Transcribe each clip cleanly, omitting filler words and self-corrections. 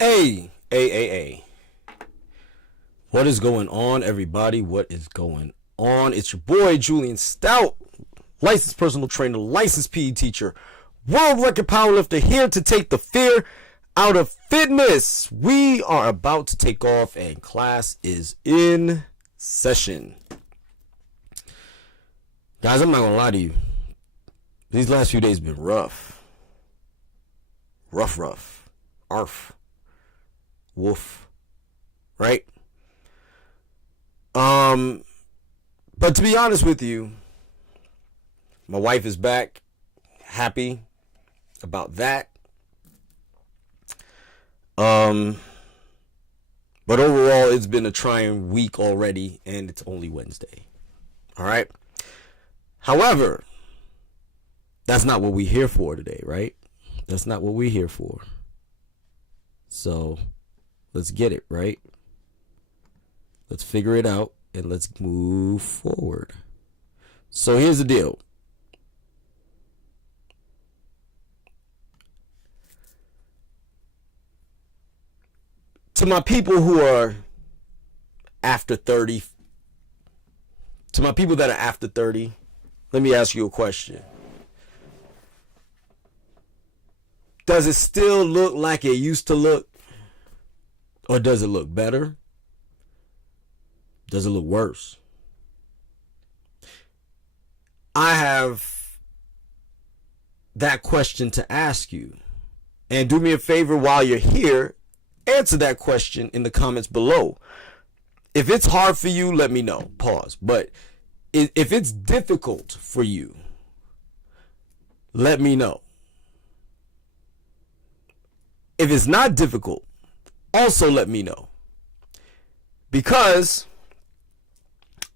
Hey. What is going on, everybody? What is going on? It's your boy, Julien Stoutt, licensed personal trainer, licensed PE teacher, world record powerlifter, here to take the fear out of fitness. We are about to take off and class is in session. Guys, I'm not going to lie to you. These last few days have been rough. Rough. Arf. Woof. Right? But to be honest with you, my wife is back. Happy about that. But overall, it's been a trying week already, and it's only Wednesday. All right. However, that's not what we're here for today, right? That's not what we're here for. So let's get it, right? Let's figure it out and let's move forward. So here's the deal. To my people who are after 30, to my people that are after 30, let me ask you a question. Does it still look like it used to look? Or does it look better? Does it look worse? I have that question to ask you. And do me a favor while you're here, answer that question in the comments below. If it's hard for you, let me know. Pause. But if it's difficult for you, let me know. If it's not difficult, also let me know. Because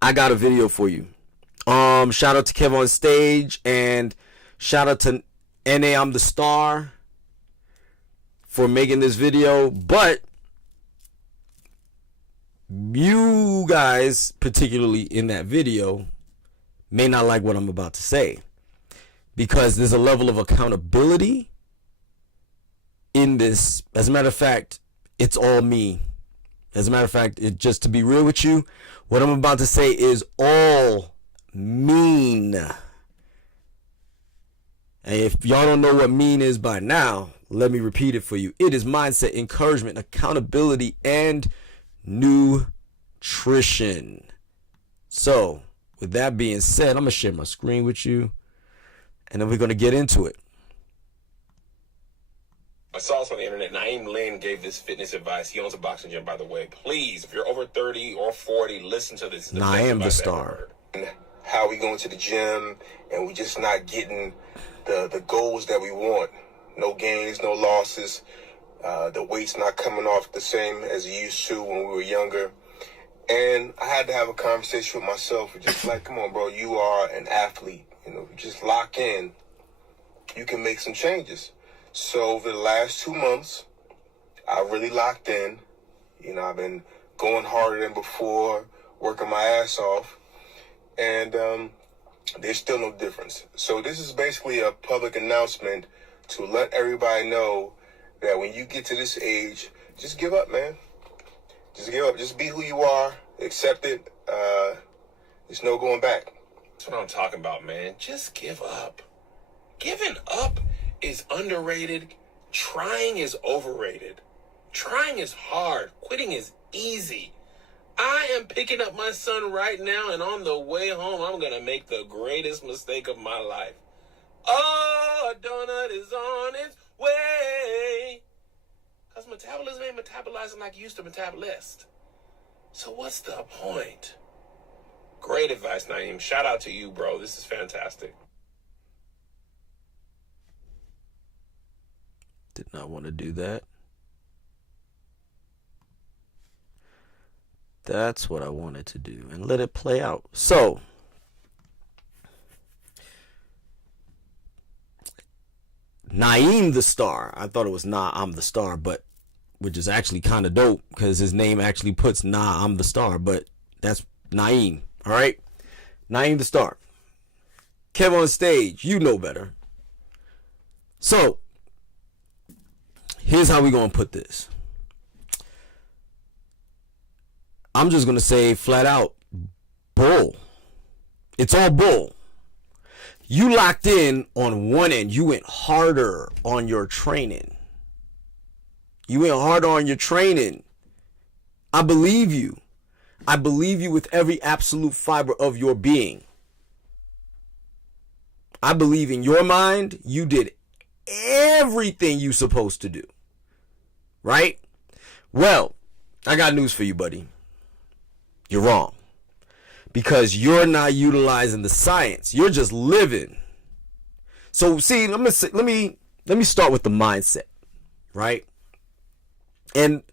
I got a video for you. Shout out to Kev on stage and shout out to NASM the star for making this video. But you guys, particularly in that video, may not like what I'm about to say, because there's a level of accountability in this. As a matter of fact, it's all me. As a matter of fact, just to be real with you, what I'm about to say is all mean. And if y'all don't know what mean is by now, let me repeat it for you. It is mindset, encouragement, accountability, and nutrition. So, with that being said, I'm going to share my screen with you, and then we're going to get into it. I saw this on the internet. Naeem Lynn gave this fitness advice. He owns a boxing gym, by the way. Please, if you're over 30 or 40, listen to this. Naeem the star. How we going to the gym and we just not getting the goals that we want. No gains, no losses. The weight's not coming off the same as it used to when we were younger. And I had to have a conversation with myself. Just like, come on, bro, you are an athlete. You know, just lock in. You can make some changes. So over the last 2 months, I really locked in. You know, I've been going harder than before, working my ass off, and there's still no difference. So this is basically a public announcement to let everybody know that when you get to this age, just give up, man. Just give up. Just be who you are. Accept it. There's no going back. That's what I'm talking about, man. Just give up. Giving up is underrated. Trying is overrated. Trying is hard. Quitting is easy. I am picking up my son right now, and on the way home, I'm going to make the greatest mistake of my life. Oh, a donut is on its way. Because metabolism ain't metabolizing like it used to metabolize. So what's the point? Great advice, Naeem. Shout out to you, bro. This is fantastic. Did not want to do that. That's what I wanted to do, and let it play out. So, Naeem the star. I thought it was Nah, I'm the star, but which is actually kind of dope because his name actually puts Nah, I'm the star, but that's Naeem. All right, Naeem the star. Kev on stage. You know better. So, here's how we gonna put this. I'm just going to say flat out, bull. It's all bull. You locked in on one end. You went harder on your training. You went harder on your training. I believe you. I believe you with every absolute fiber of your being. I believe in your mind, you did everything you supposed to do. Right? Well, I got news for you, buddy. You're wrong. Because you're not utilizing the science. You're just living. So see, let me start with the mindset, right? And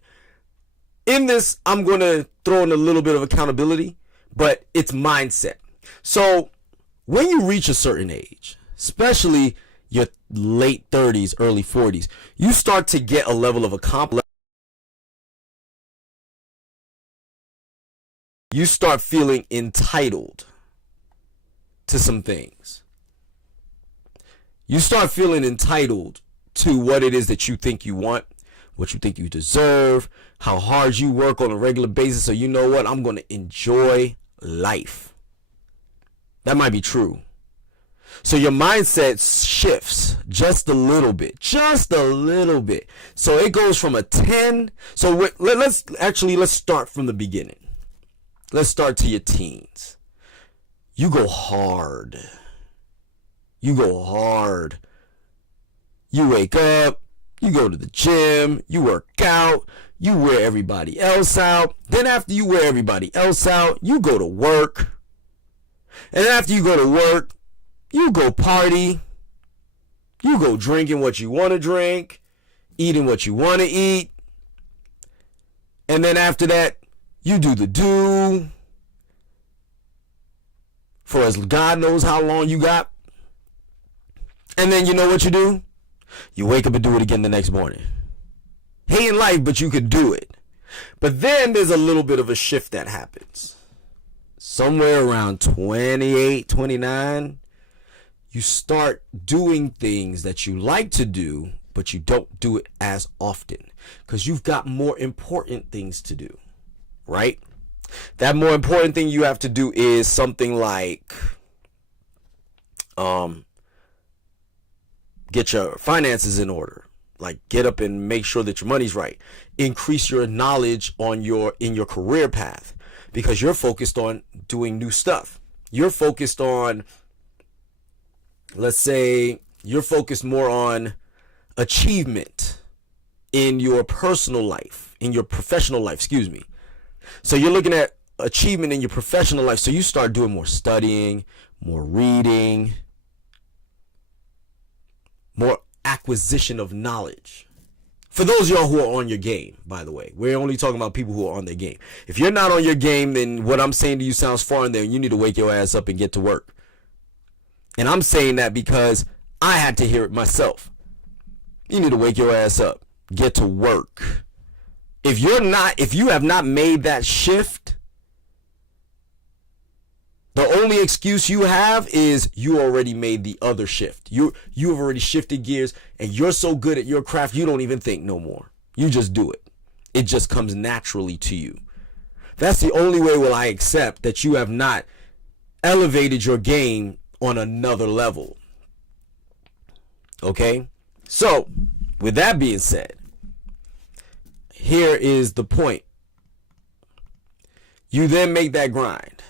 in this, I'm going to throw in a little bit of accountability, but it's mindset. So when you reach a certain age, especially your late 30s, early 40s, you start to get a level of accomplishment. You start feeling entitled to some things. You start feeling entitled to what it is that you think you want, what you think you deserve, how hard you work on a regular basis. So you know what? I'm going to enjoy life. That might be true. So your mindset shifts just a little bit, So it goes from a 10. So let's start from the beginning. Let's start to your teens. You go hard. You wake up, you go to the gym, you work out, you wear everybody else out. Then after you wear everybody else out, you go to work. And after you go to work, you go party. You go drinking what you want to drink, eating what you want to eat. And then after that, you do the do for as God knows how long you got. And then you know what you do? You wake up and do it again the next morning. Hating life, but you could do it. But then there's a little bit of a shift that happens. Somewhere around 28, 29, you start doing things that you like to do, but you don't do it as often because you've got more important things to do. Right? That more important thing you have to do is something like get your finances in order. Like get up and make sure that your money's right. Increase your knowledge in your career path because you're focused on doing new stuff. You're focused on, let's say, you're focused more on achievement in your personal life, in your professional life, So you're looking at achievement in your professional life. So you start doing more studying, more reading, more acquisition of knowledge. For those of y'all who are on your game, by the way, we're only talking about people who are on their game. If you're not on your game, then what I'm saying to you sounds foreign there, and you need to wake your ass up and get to work. And I'm saying that because I had to hear it myself. You need to wake your ass up, get to work. If you have not made that shift, the only excuse you have is you already made the other shift. You've already shifted gears and you're so good at your craft, you don't even think no more. You just do it. It just comes naturally to you. That's the only way will I accept that you have not elevated your game on another level. Okay? So, with that being said, here is the point. You then make that grind.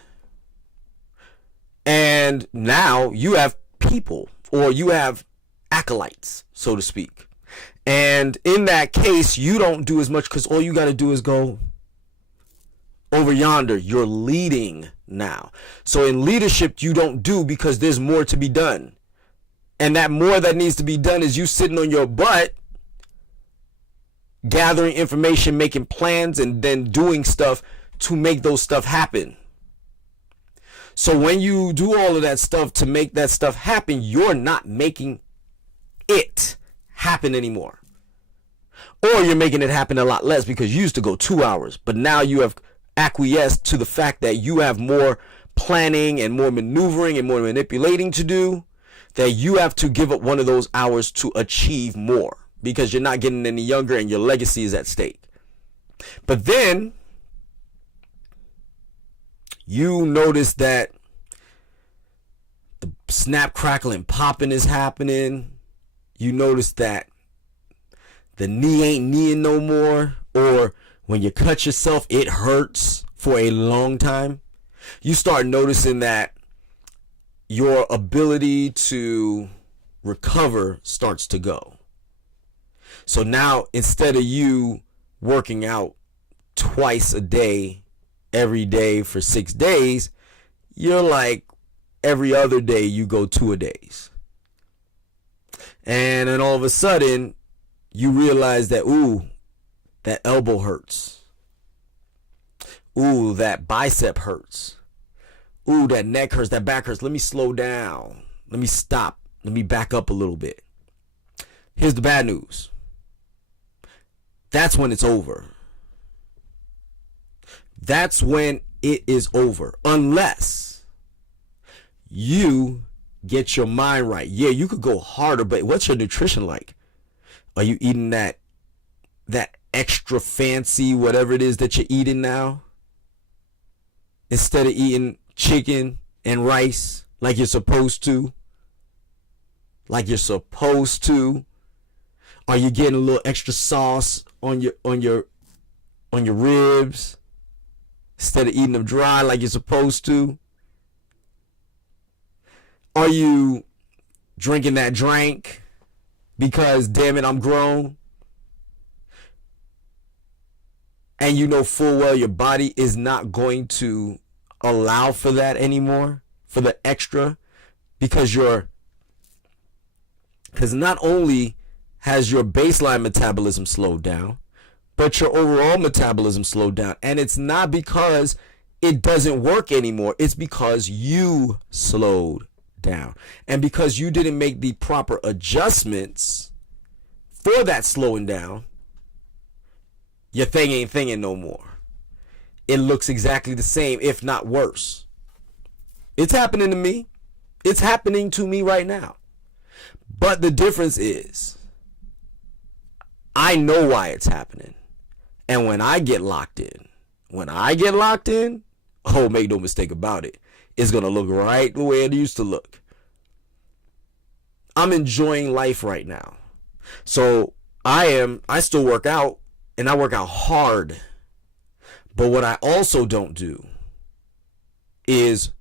And now you have people, or you have acolytes, so to speak. And in that case, you don't do as much because all you got to do is go over yonder. You're leading now. So in leadership, you don't do because there's more to be done. And that more that needs to be done is you sitting on your butt, gathering information, making plans, and then doing stuff to make those stuff happen. So when you do all of that stuff to make that stuff happen, you're not making it happen anymore. Or you're making it happen a lot less because you used to go 2 hours, but now you have acquiesced to the fact that you have more planning and more maneuvering and more manipulating to do, that you have to give up one of those hours to achieve more because you're not getting any younger and your legacy is at stake. But then You notice that the snap, crackle, and popping is happening. You notice that the knee ain't kneeing no more, or when you cut yourself, it hurts for a long time. You start noticing that your ability to recover starts to go. So now, instead of you working out twice a day, every day for 6 days, you're like every other day you go 2 a days. And then all of a sudden, you realize that, ooh, that elbow hurts. Ooh, that bicep hurts. Ooh, that neck hurts, that back hurts. Let me slow down. Let me stop. Let me back up a little bit. Here's the bad news. That's when it's over. That's when it is over. Unless you get your mind right. Yeah, you could go harder, but what's your nutrition like? Are you eating that extra fancy whatever it is that you're eating now? Instead of eating chicken and rice like you're supposed to? Like you're supposed to? Are you getting a little extra sauce on your ribs instead of eating them dry like you're supposed to? Are you drinking that drink because, damn it, I'm grown? And you know full well your body is not going to allow for that anymore, for the extra, because not only has your baseline metabolism slowed down, but your overall metabolism slowed down. And it's not because it doesn't work anymore. It's because you slowed down. And because you didn't make the proper adjustments for that slowing down, your thing ain't thinging no more. It looks exactly the same, if not worse. It's happening to me. It's happening to me right now. But the difference is, I know why it's happening. And when I get locked in, oh, make no mistake about it, it's going to look right the way it used to look. I'm enjoying life right now. So I still work out, and I work out hard. But what I also don't do is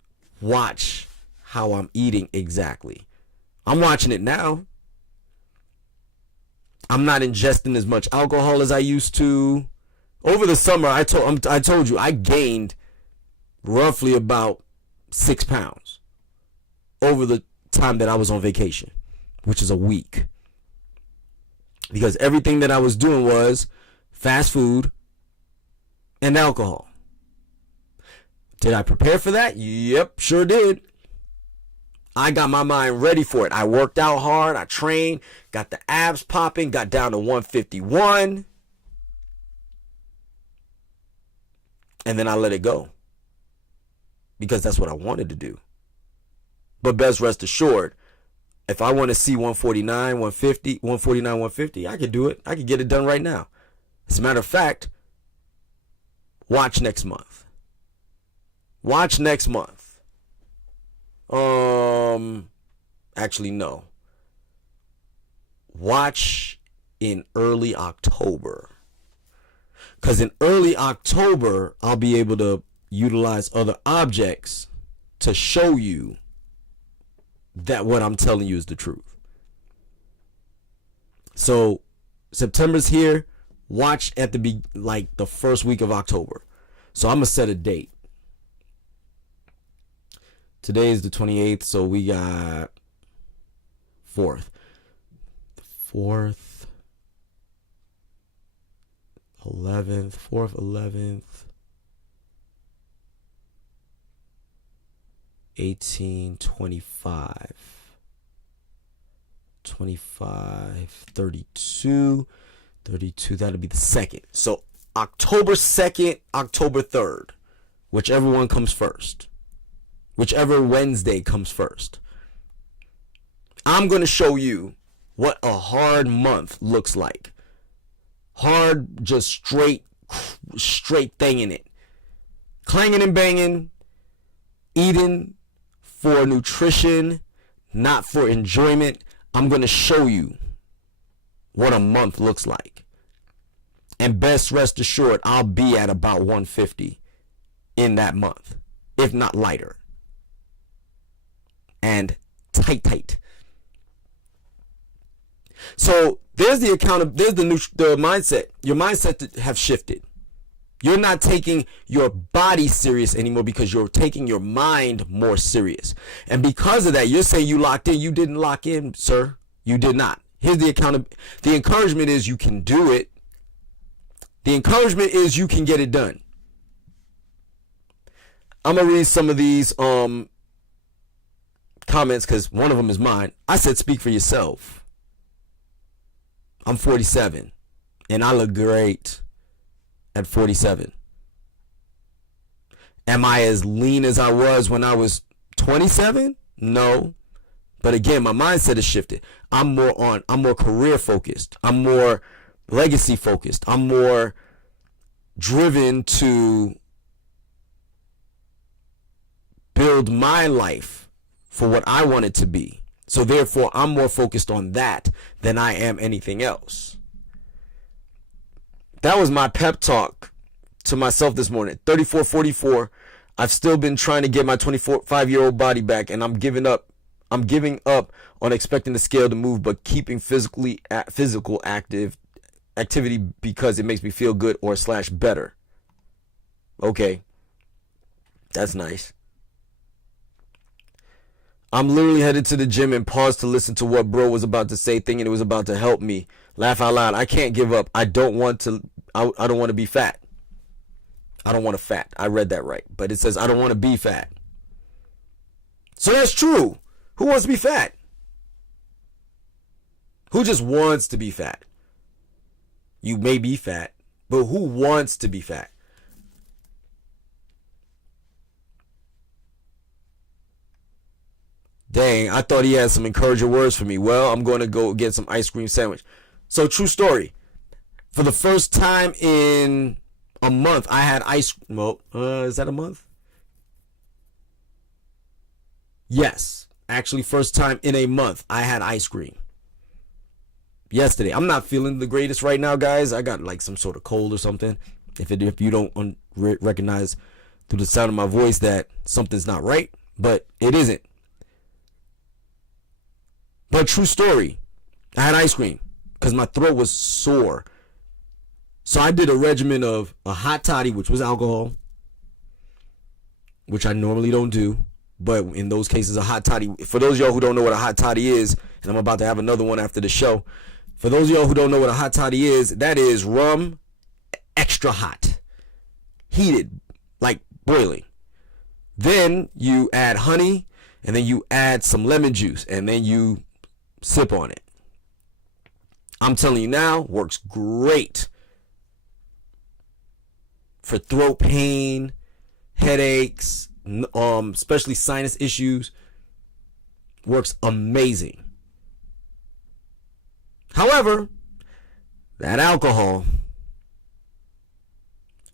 watch how I'm eating exactly. I'm watching it now. I'm not ingesting as much alcohol as I used to. Over the summer, I told you I gained roughly about 6 pounds over the time that I was on vacation, which is a week. Because everything that I was doing was fast food and alcohol. Did I prepare for that? Yep, sure did. I got my mind ready for it. I worked out hard. I trained, got the abs popping, got down to 151. And then I let it go. Because that's what I wanted to do. But best rest assured, if I want to see 149, 150, I could do it. I could get it done right now. As a matter of fact, watch next month. Watch next month. Actually, no. Watch in early October. Because in early October, I'll be able to utilize other objects to show you that what I'm telling you is the truth. So September's here. Watch at the first week of October. So I'm gonna set a date. Today is the 28th, so we got 4th. The 4th, 11th, 4th, 11th, 18, 25, 25, 32, that'll be the 2nd. So October 2nd, October 3rd, whichever one comes first. Whichever Wednesday comes first. I'm going to show you what a hard month looks like. Hard, just straight thing in it. Clanging and banging, eating for nutrition, not for enjoyment, I'm going to show you what a month looks like. And best rest assured, I'll be at about 150 in that month, if not lighter. And tight. So there's the mindset. Your mindset have shifted. You're not taking your body serious anymore because you're taking your mind more serious. And because of that, you're saying you locked in. You didn't lock in, sir. You did not. Here's the encouragement is you can do it. The encouragement is you can get it done. I'm going to read some of these comments because one of them is mine. I said, speak for yourself. I'm 47 and I look great at 47. Am I as lean as I was when I was 27? No. But again, my mindset has shifted. I'm more career focused. I'm more legacy focused. I'm more driven to build my life for what I want it to be. So therefore, I'm more focused on that than I am anything else. That was my pep talk to myself this morning. 34-44. I've still been trying to get my 25-year-old body back, and I'm giving up on expecting the scale to move, but keeping physical activity because it makes me feel good or / better. Okay. That's nice. I'm literally headed to the gym and paused to listen to what bro was about to say, thinking it was about to help me. Laugh out loud. I can't give up. I don't want to be fat. I don't want to fat. I read that right. But it says I don't want to be fat. So that's true. Who wants to be fat? Who just wants to be fat? You may be fat, but who wants to be fat? Dang, I thought he had some encouraging words for me. Well, I'm going to go get some ice cream sandwich. So, true story. For the first time in a month, I had ice cream. Well, is that a month? Yes. Actually, first time in a month, I had ice cream. Yesterday. I'm not feeling the greatest right now, guys. I got like some sort of cold or something. If you don't recognize through the sound of my voice that something's not right, but it isn't. But true story, I had ice cream because my throat was sore. So I did a regimen of a hot toddy, which was alcohol, which I normally don't do. But in those cases, a hot toddy, for those of y'all who don't know what a hot toddy is, and I'm about to have another one after the show. For those of y'all who don't know what a hot toddy is, that is rum extra hot, heated, like boiling. Then you add honey, and then you add some lemon juice, and then you sip on it. I'm telling you now, works great for throat pain, headaches, especially sinus issues. Works amazing. However, that alcohol,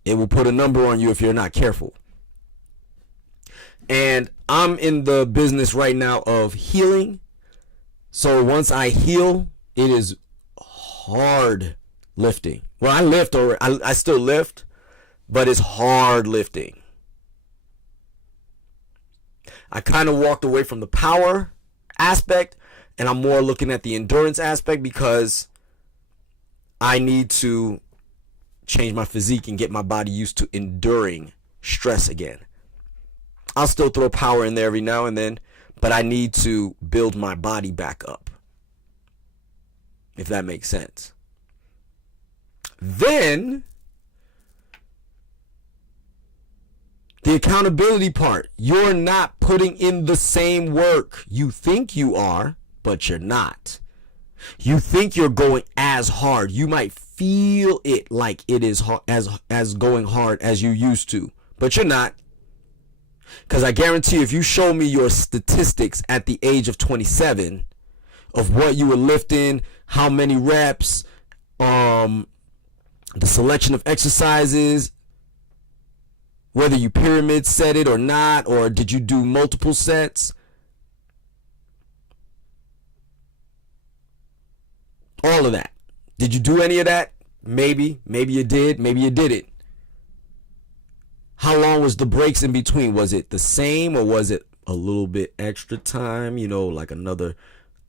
it will put a number on you if you're not careful. And I'm in the business right now of healing. So once I heal, it is hard lifting. Well, I lift, or I still lift, but it's hard lifting. I kind of walked away from the power aspect, and I'm more looking at the endurance aspect because I need to change my physique and get my body used to enduring stress again. I'll still throw power in there every now and then, but I need to build my body back up, if that makes sense. Then, the accountability part. You're not putting in the same work. You think you are, but you're not. You think you're going as hard. You might feel it like it is as going hard as you used to, but you're not. Because I guarantee you, if you show me your statistics at the age of 27 of what you were lifting, how many reps, the selection of exercises, Whether you pyramid set it or not, or did you do multiple sets? All of that. Did you do any of that? Maybe. Maybe you did. Maybe you didn't. How long was the breaks in between? Was it the same or was it a little bit extra time? You know, like another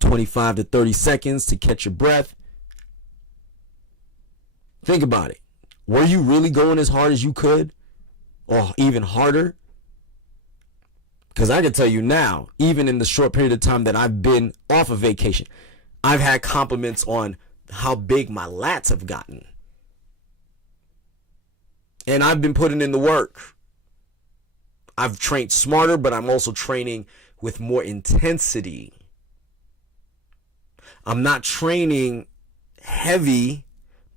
25 to 30 seconds to catch your breath. Think about it. Were you really going as hard as you could? Or even harder? Because I can tell you now, even in the short period of time that I've been off of vacation, I've had compliments on how big my lats have gotten. And I've been putting in the work. I've trained smarter, but I'm also training with more intensity. I'm not training heavy,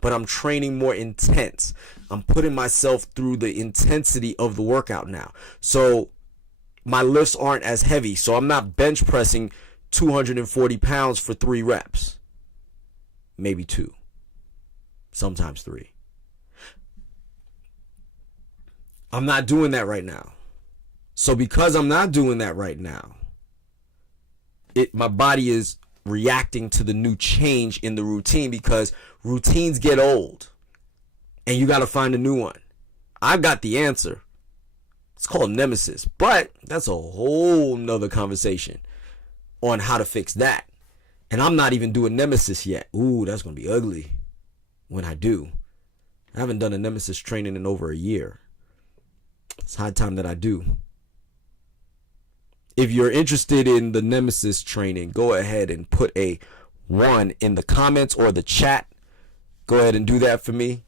but I'm training more intense. I'm putting myself through the intensity of the workout now. So my lifts aren't as heavy. So I'm not bench pressing 240 pounds for 3 reps. Maybe 2. Sometimes 3. I'm not doing that right now. So because I'm not doing that right now, my body is reacting to the new change in the routine, because routines get old and you got to find a new one. I've got the answer. It's called Nemesis, but that's a whole nother conversation on how to fix that. And I'm not even doing Nemesis yet. Ooh, that's going to be ugly when I do. I haven't done a Nemesis training in over a year. It's high time that I do. If you're interested in the Nemesis training, go ahead and put a 1 in the comments or the chat. Go ahead and do that for me.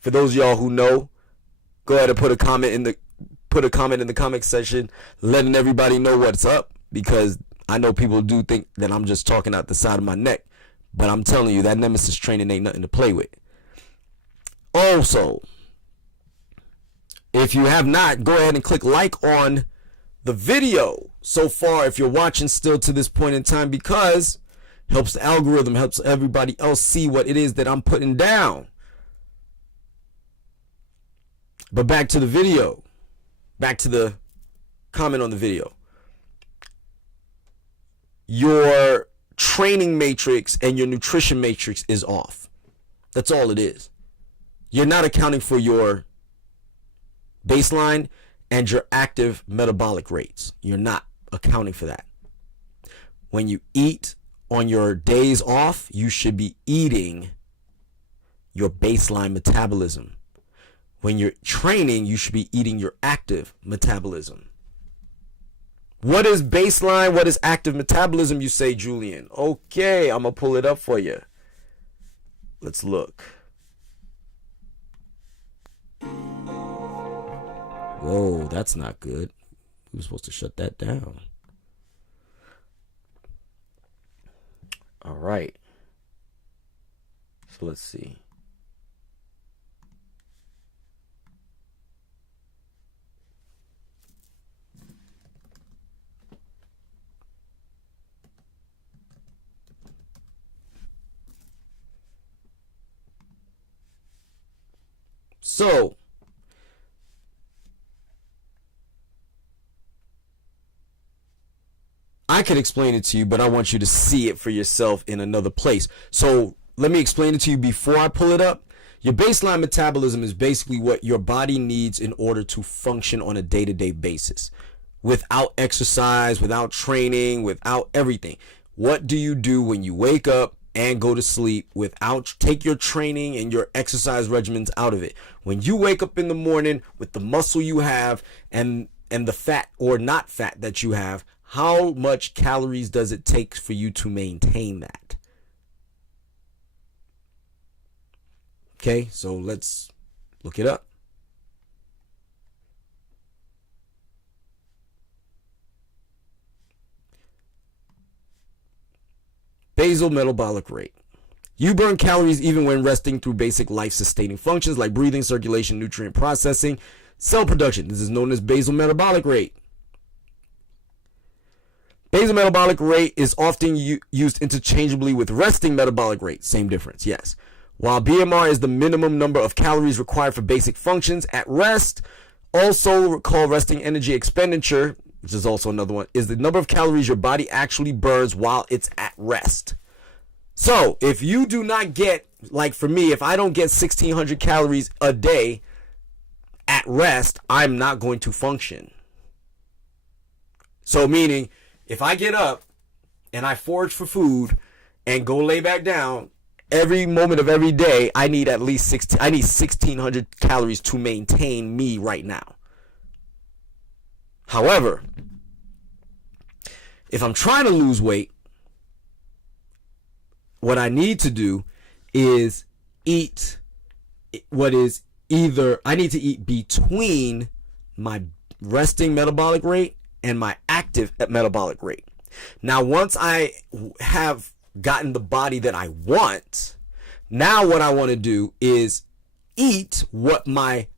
For those of y'all who know, go ahead and put a comment in the comment section, letting everybody know what's up, because I know people do think that I'm just talking out the side of my neck, but I'm telling you that Nemesis training ain't nothing to play with. Also, if you have not, go ahead and click like on the video so far if you're watching still to this point in time, because it helps the algorithm, helps everybody else see what it is that I'm putting down. But back to the video, back to the comment on the video. Your training matrix and your nutrition matrix is off. That's all it is. You're not accounting for your baseline and your active metabolic rates. You're not accounting for that. When you eat on your days off, you should be eating your baseline metabolism. When you're training, you should be eating your active metabolism. What is baseline? What is active metabolism, you say, Julien? Okay, I'm going to pull it up for you. Let's look. Whoa, that's not good. We were supposed to shut that down. All right. So let's see. So, I could explain it to you, but I want you to see it for yourself in another place. So let me explain it to you before I pull it up. Your baseline metabolism is basically what your body needs in order to function on a day-to-day basis. Without exercise, without training, without everything. What do you do when you wake up and go to sleep without, take your training and your exercise regimens out of it? When you wake up in the morning with the muscle you have and the fat or not fat that you have, how much calories does it take for you to maintain that? Okay, so let's look it up. Basal metabolic rate. You burn calories even when resting through basic life-sustaining functions like breathing, circulation, nutrient processing, cell production. This is known as basal metabolic rate. Basal metabolic rate is often used interchangeably with resting metabolic rate. Same difference, yes. While BMR is the minimum number of calories required for basic functions at rest, also called resting energy expenditure, which is also another one, is the number of calories your body actually burns while it's at rest. So if you do not get, like for me, if I don't get 1,600 calories a day at rest, I'm not going to function. So meaning, if I get up and I forage for food and go lay back down, every moment of every day, I need at least 1,600 calories to maintain me right now. However, if I'm trying to lose weight, what I need to do is eat what is either, I need to eat between my resting metabolic rate and my active metabolic rate. Now, once I have gotten the body that I want, now what I want to do is eat what my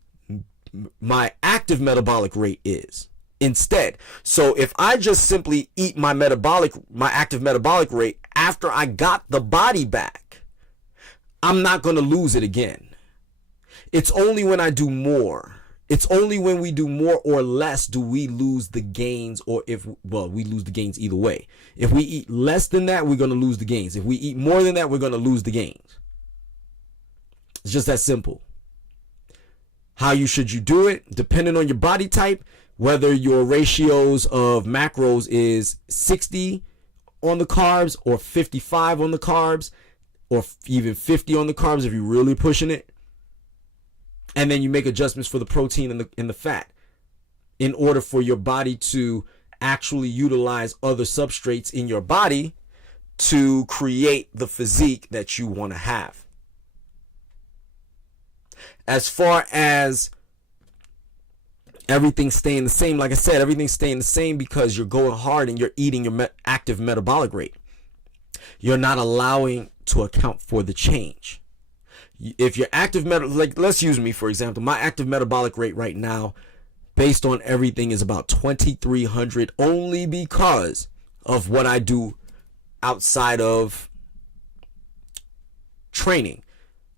active metabolic rate is instead. So if I just simply eat my active metabolic rate after I got the body back, I'm not going to lose it again. It's only when I do more. It's only when we do more or less do we lose the gains, or we lose the gains either way. If we eat less than that, we're going to lose the gains. If we eat more than that, we're going to lose the gains. It's just that simple. How should you do it? Depending on your body type, whether your ratios of macros is 60 on the carbs or 55 on the carbs or even 50 on the carbs if you're really pushing it. And then you make adjustments for the protein and the fat in order for your body to actually utilize other substrates in your body to create the physique that you want to have. As far as everything staying the same, like I said, everything's staying the same because you're going hard and you're eating your active metabolic rate. You're not allowing to account for the change. If your active like let's use me for example, my active metabolic rate right now based on everything is about 2,300 only because of what I do outside of training,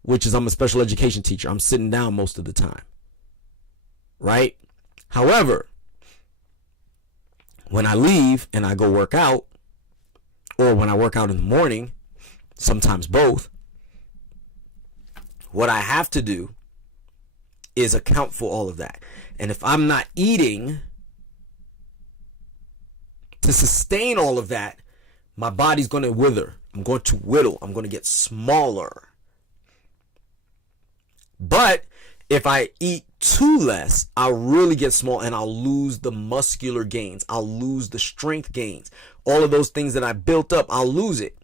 which is I'm a special education teacher. I'm sitting down most of the time, right? However, when I leave and I go work out, or when I work out in the morning, sometimes both, what I have to do is account for all of that. And if I'm not eating to sustain all of that, my body's going to wither. I'm going to whittle. I'm going to get smaller. But if I eat too less, I'll really get small and I'll lose the muscular gains. I'll lose the strength gains. All of those things that I built up, I'll lose it.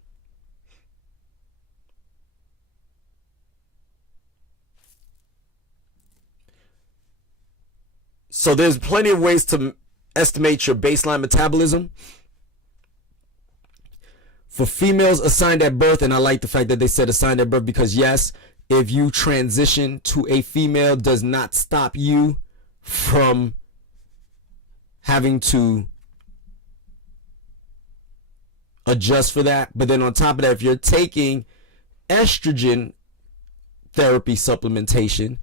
So there's plenty of ways to estimate your baseline metabolism. For females assigned at birth, and I like the fact that they said assigned at birth because yes, if you transition to a female does not stop you from having to adjust for that. But then on top of that, if you're taking estrogen therapy supplementation,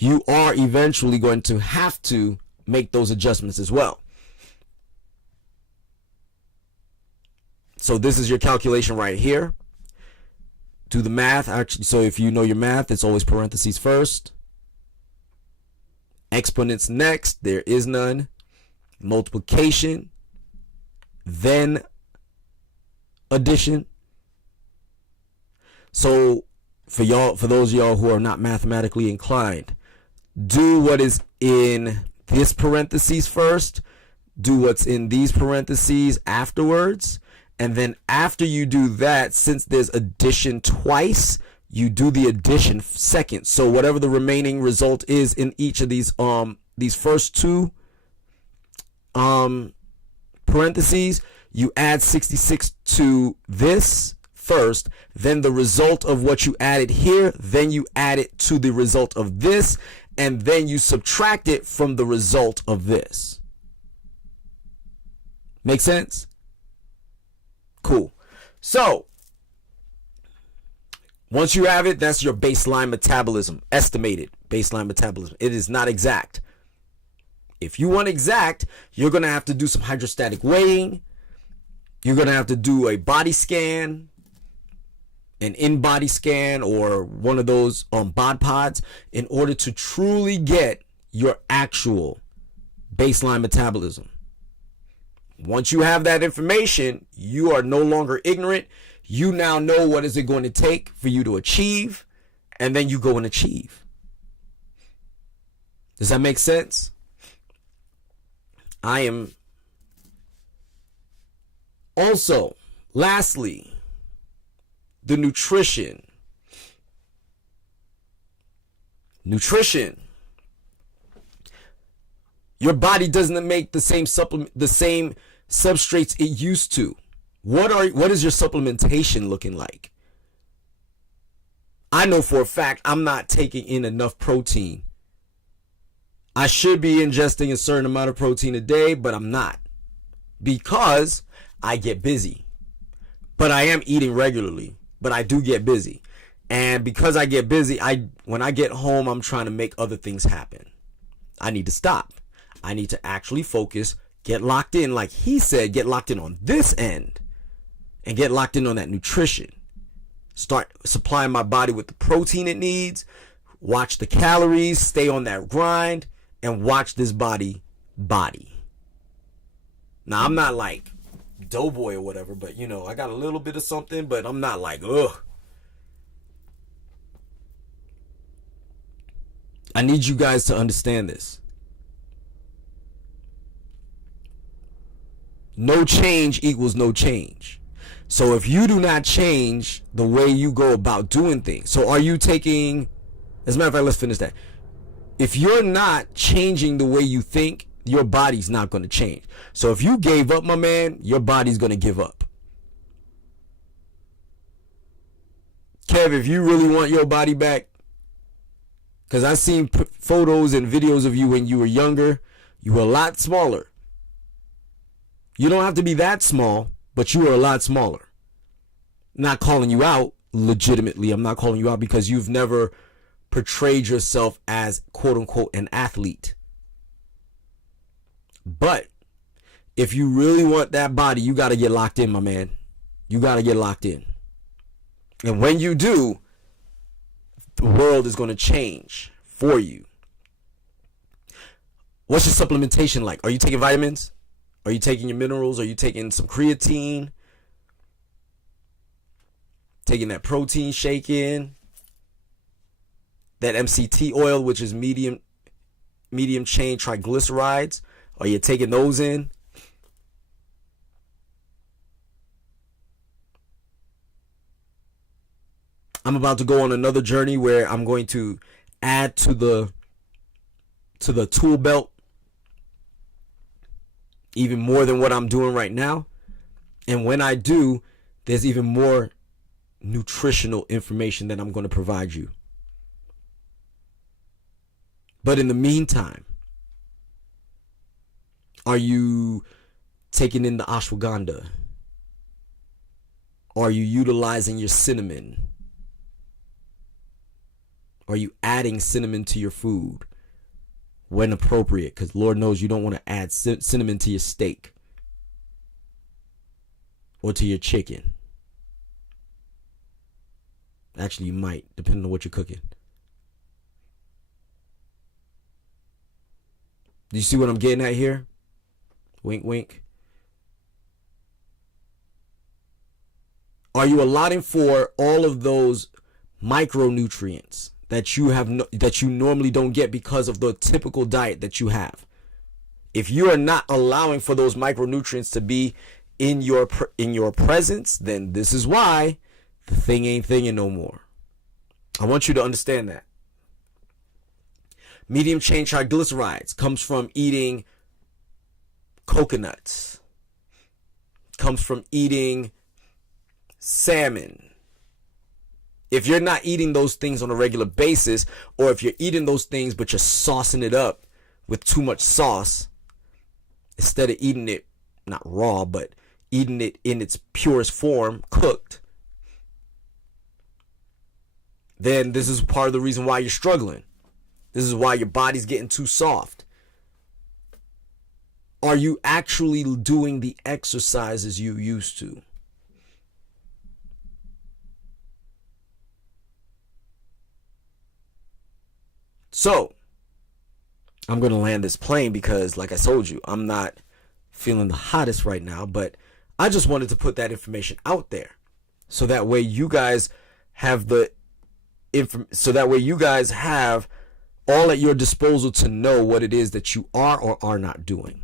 you are eventually going to have to make those adjustments as well. So this is your calculation right here. Do the math. Actually, so if you know your math, it's always parentheses first. Exponents next. There is none. Multiplication. Then addition. So for those of y'all who are not mathematically inclined, do what is in this parentheses first, do what's in these parentheses afterwards, and then after you do that, since there's addition twice, you do the addition second. So whatever the remaining result is in each of these first two parentheses, you add 66 to this first, then the result of what you added here, then you add it to the result of this, and then you subtract it from the result of this. Make sense? Cool. So once you have it, that's your baseline metabolism, estimated baseline metabolism. It is not exact. If you want exact, you're going to have to do some hydrostatic weighing. You're going to have to do a body scan, an in-body scan, or one of those bod pods in order to truly get your actual baseline metabolism. Once you have that information, you are no longer ignorant. You now know what is it going to take for you to achieve, and then you go and achieve. Does that make sense? I am also, lastly, the nutrition. Nutrition. Your body doesn't make the same substrates it used to. What is your supplementation looking like? I know for a fact I'm not taking in enough protein. I should be ingesting a certain amount of protein a day, but I'm not, because I get busy. But I am eating regularly, but I do get busy. And because I get busy, when I get home, I'm trying to make other things happen. I need to stop. I need to actually focus, get locked in, like he said, get locked in on this end, and get locked in on that nutrition. Start supplying my body with the protein it needs, watch the calories, stay on that grind, and watch this body. Now, I'm not like Doughboy or whatever, but I got a little bit of something, but I'm not like, ugh. I need you guys to understand this. No change equals no change. So if you do not change the way you go about doing things, so are you taking, as a matter of fact, let's finish that. If you're not changing the way you think, your body's not going to change. So if you gave up, my man, your body's going to give up. Kev, if you really want your body back, because I've seen photos and videos of you when you were younger, you were a lot smaller. You don't have to be that small, but you are a lot smaller. Not calling you out legitimately. I'm not calling you out because you've never portrayed yourself as quote unquote an athlete. But if you really want that body, you got to get locked in, my man. You got to get locked in. And when you do, the world is going to change for you. What's your supplementation like? Are you taking vitamins? Are you taking your minerals? Are you taking some creatine? Taking that protein shake in? That MCT oil, which is medium chain triglycerides? Are you taking those in? I'm about to go on another journey where I'm going to add to the tool belt even more than what I'm doing right now. And when I do, there's even more nutritional information that I'm going to provide you. But in the meantime, are you taking in the ashwagandha? Are you utilizing your cinnamon? Are you adding cinnamon to your food when appropriate? Because Lord knows you don't want to add cinnamon to your steak or to your chicken. Actually, you might, depending on what you're cooking. Do you see what I'm getting at here? Wink, wink. Are you allotting for all of those micronutrients that you normally don't get because of the typical diet that you have? If you are not allowing for those micronutrients to be in your presence, then this is why the thing ain't thinging no more. I want you to understand that. Medium chain triglycerides comes from eating coconuts, comes from eating salmon. If you're not eating those things on a regular basis, or if you're eating those things but you're saucing it up with too much sauce, instead of eating it not raw, but eating it in its purest form, cooked, then this is part of the reason why you're struggling. This is why your body's getting too soft. are you actually doing the exercises you used to? So, I'm going to land this plane because, like I told you, I'm not feeling the hottest right now, but I just wanted to put that information out there so that way you guys have all at your disposal to know what it is that you are or are not doing.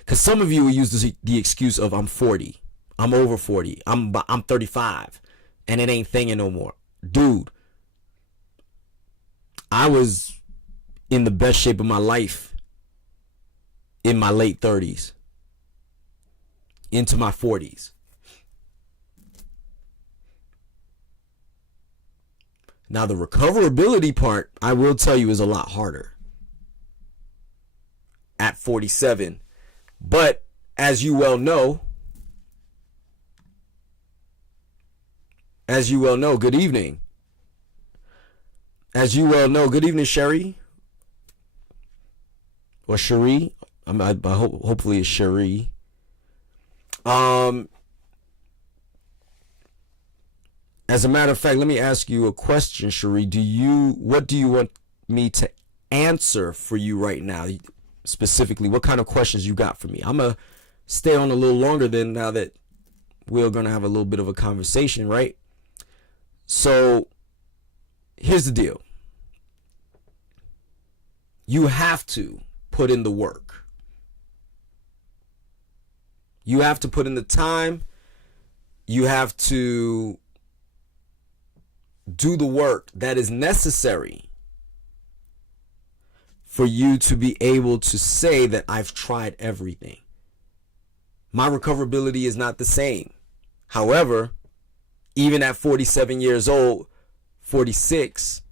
Because some of you will use the excuse of I'm 40, I'm over 40, I'm 35, and it ain't thinging no more. Dude, I was in the best shape of my life in my late 30s into my 40s. Now, the recoverability part, I will tell you, is a lot harder at 47. But as you well know, good evening. As you well know, good evening, Sherry. Or Cherie. Hopefully it's Cherie. As a matter of fact, let me ask you a question, Cherie. What do you want me to answer for you right now? Specifically, what kind of questions you got for me? I'm going to stay on a little longer than now that we're going to have a little bit of a conversation, right? So, here's the deal. You have to put in the work. You have to put in the time. You have to do the work that is necessary for you to be able to say that I've tried everything. My recoverability is not the same. However, even at 47 years old, 46.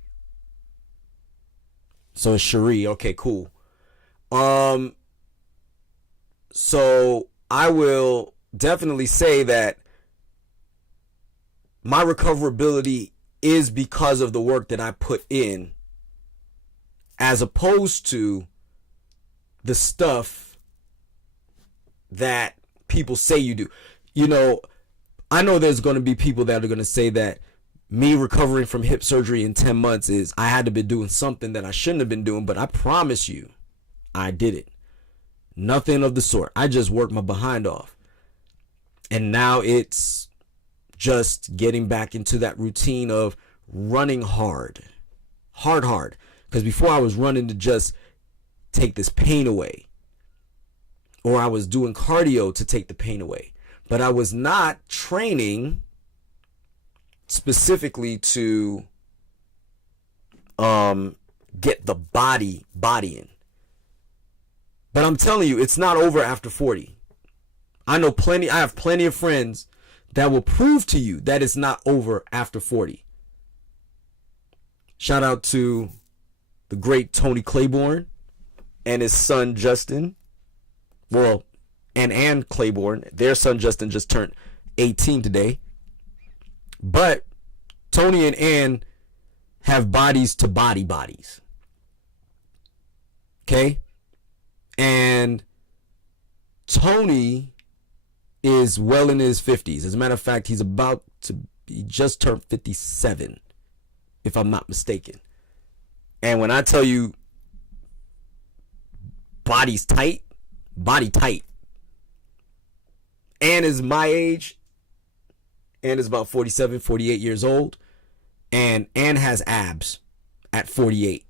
So it's Cherie. Okay, cool. So I will definitely say that my recoverability is because of the work that I put in, as opposed to the stuff that people say you do. You know, I know there's going to be people that are going to say that me recovering from hip surgery in 10 months is I had to be doing something that I shouldn't have been doing, but I promise you, I did it. Nothing of the sort. I just worked my behind off. And now it's just getting back into that routine of running hard. Because before I was running to just take this pain away. Or I was doing cardio to take the pain away. But I was not training specifically to get the body in. But I'm telling you, it's not over after 40. I have plenty of friends that will prove to you that it's not over after 40. Shout out to the great Tony Claiborne and his son Justin. Well, and Ann Claiborne, their son Justin just turned 18 today. But Tony and Ann have bodies to bodies. Okay? And Tony is well in his 50s. As a matter of fact, he just turned 57, if I'm not mistaken. And when I tell you body tight. Ann is my age. Ann is about 47, 48 years old. And Ann has abs at 48.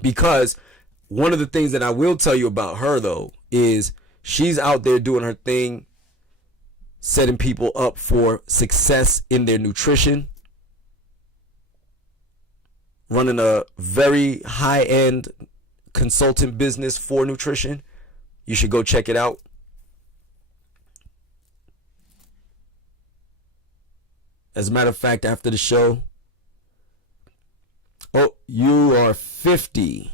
Because one of the things that I will tell you about her, though, is she's out there doing her thing, setting people up for success in their nutrition, running a very high-end consultant business for nutrition. You should go check it out. As a matter of fact, after the show, oh, you are 50.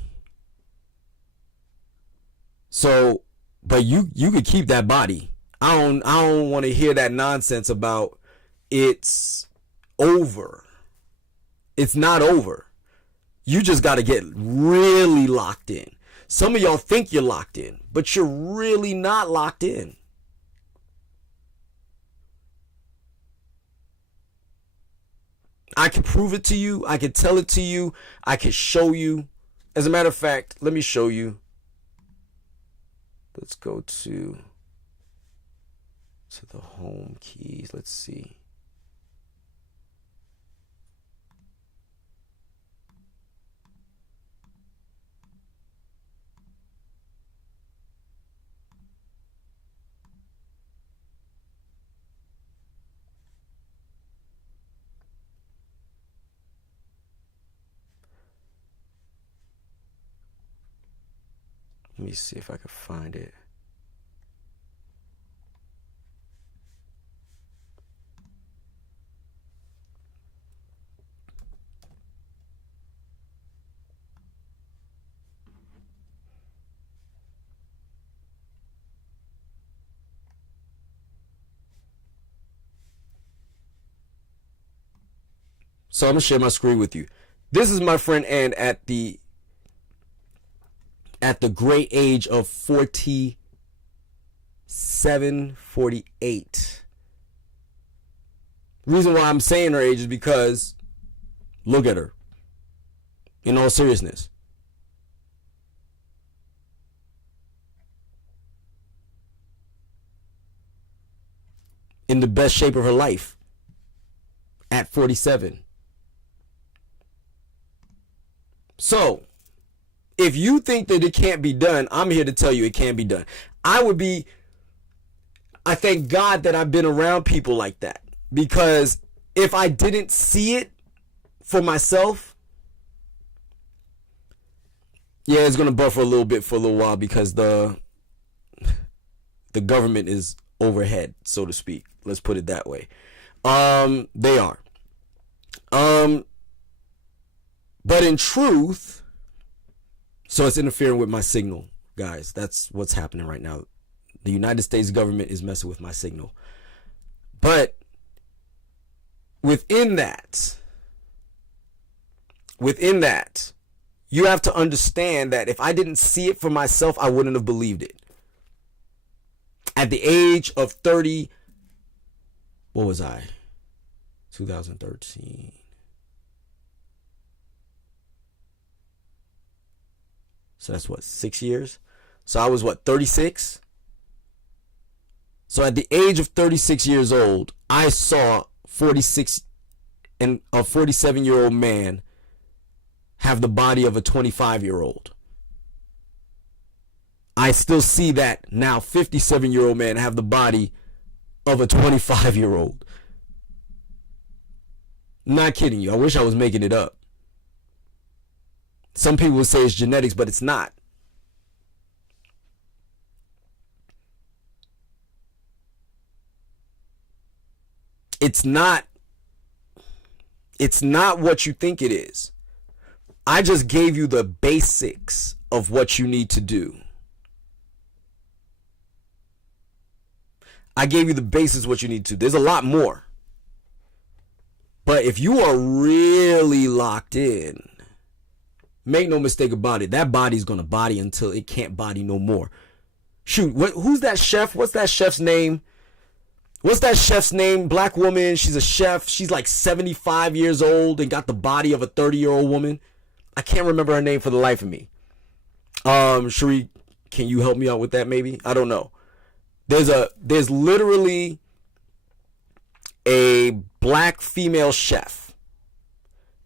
So, but you could keep that body. I don't want to hear that nonsense about it's over. It's not over. You just got to get really locked in. Some of y'all think you're locked in, but you're really not locked in. I can prove it to you. I can tell it to you. I can show you. As a matter of fact, let me show you. Let's go to the home keys. Let's see. Let me see if I can find it. So I'm gonna share my screen with you. This is my friend Ann at the great age of 47, 48. Reason why I'm saying her age is because look at her. In all seriousness. In the best shape of her life at 47. So, if you think that it can't be done, I'm here to tell you it can be done. I thank God that I've been around people like that, because if I didn't see it for myself, yeah, it's going to buffer a little bit for a little while because the government is overhead, so to speak. Let's put it that way. They are. But in truth, so it's interfering with my signal, guys. That's what's happening right now. The United States government is messing with my signal. But within that, you have to understand that if I didn't see it for myself, I wouldn't have believed it. At the age of 30, what was I? 2013. So that's what, 6 years? So I was what, 36? So at the age of 36 years old, I saw 46 and a 47-year-old man have the body of a 25-year-old. I still see that now 57-year-old man have the body of a 25-year-old. Not kidding you. I wish I was making it up. Some people would say it's genetics, but it's not. It's not what you think it is. I just gave you the basics of what you need to do. I gave you the basics of what you need to do. There's a lot more. But if you are really locked in, make no mistake about it, that body's going to body until it can't body no more. Shoot, who's that chef? What's that chef's name? Black woman. She's a chef. She's like 75 years old and got the body of a 30-year-old woman. I can't remember her name for the life of me. Cherie, can you help me out with that maybe? I don't know. There's literally a black female chef.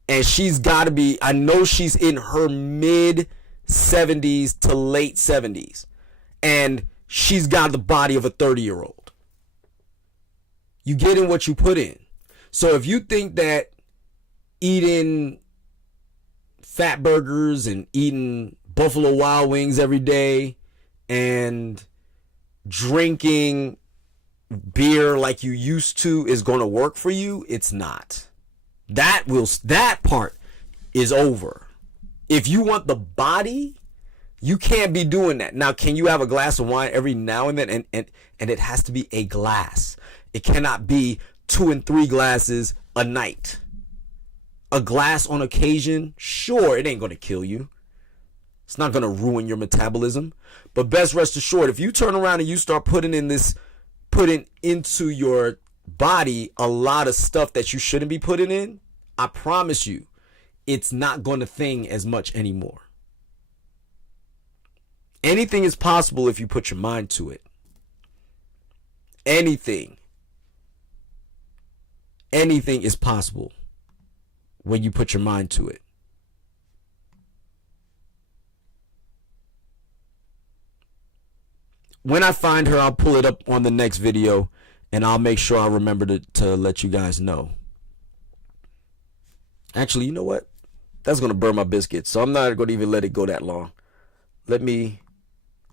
And she's got to be, I know she's in her mid 70s to late 70s. And she's got the body of a 30-year-old. You get in what you put in. So if you think that eating fat burgers and eating Buffalo Wild Wings every day and drinking beer like you used to is going to work for you, it's not. That part is over. If you want the body, you can't be doing that. Now, can you have a glass of wine every now and then? And it has to be a glass. It cannot be 2 and 3 glasses a night. A glass on occasion, sure, it ain't going to kill you. It's not going to ruin your metabolism. But best rest assured, if you turn around and you start putting into your body a lot of stuff that you shouldn't be putting in, I promise you, it's not going to thing as much anymore. Anything is possible if you put your mind to it. Anything is possible when you put your mind to it. When I find her, I'll pull it up on the next video, and I'll make sure I remember to let you guys know. Actually, you know what? That's going to burn my biscuits, so I'm not going to even let it go that long. Let me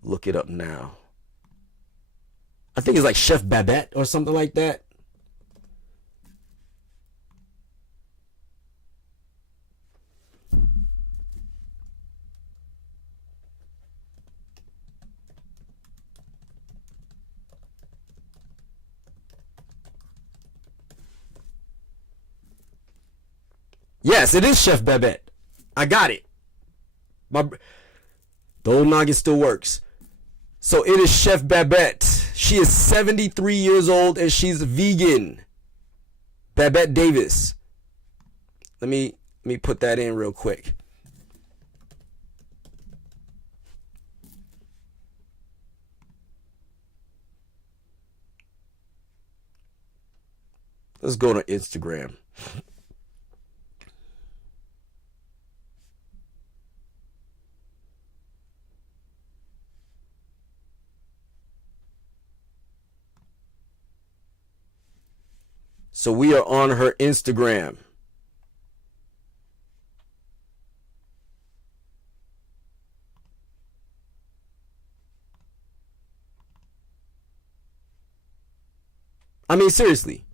look it up now. I think it's like Chef Babette or something like that. Yes, it is Chef Babette. I got it. The old noggin still works. So it is Chef Babette. She is 73 years old and she's vegan. Babette Davis. Let me put that in real quick. Let's go to Instagram. So we are on her Instagram. I mean, seriously.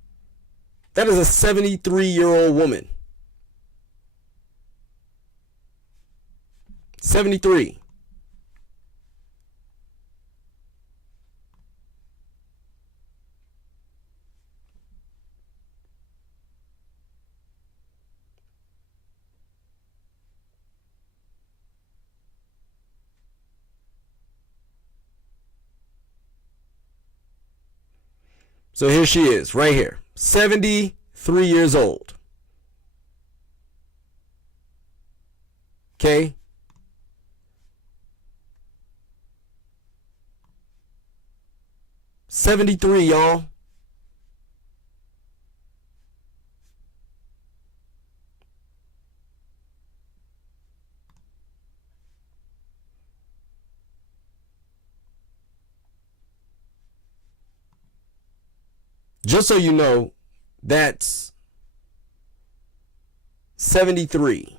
That is a 73-year-old woman. 73. So here she is, right here. 73 years old. Okay? $73, y'all. Just so you know, that's 73.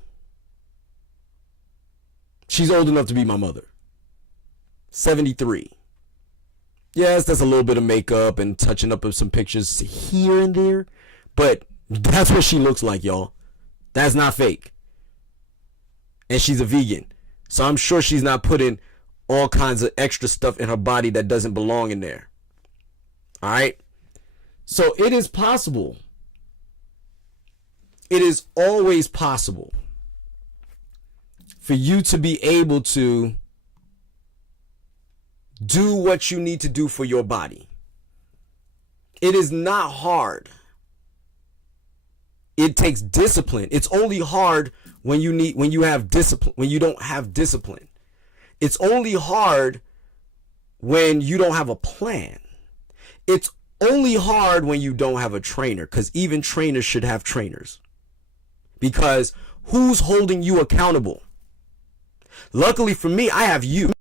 She's old enough to be my mother. 73. Yes, that's a little bit of makeup and touching up of some pictures here and there, but that's what she looks like, y'all. That's not fake. And she's a vegan. So I'm sure she's not putting all kinds of extra stuff in her body that doesn't belong in there. All right? So it is possible. It is always possible for you to be able to do what you need to do for your body. It is not hard. It takes discipline. It's only hard when you have discipline, when you don't have discipline. It's only hard when you don't have a plan. It's only hard when you don't have a trainer, because even trainers should have trainers. Because who's holding you accountable? Luckily for me, I have you.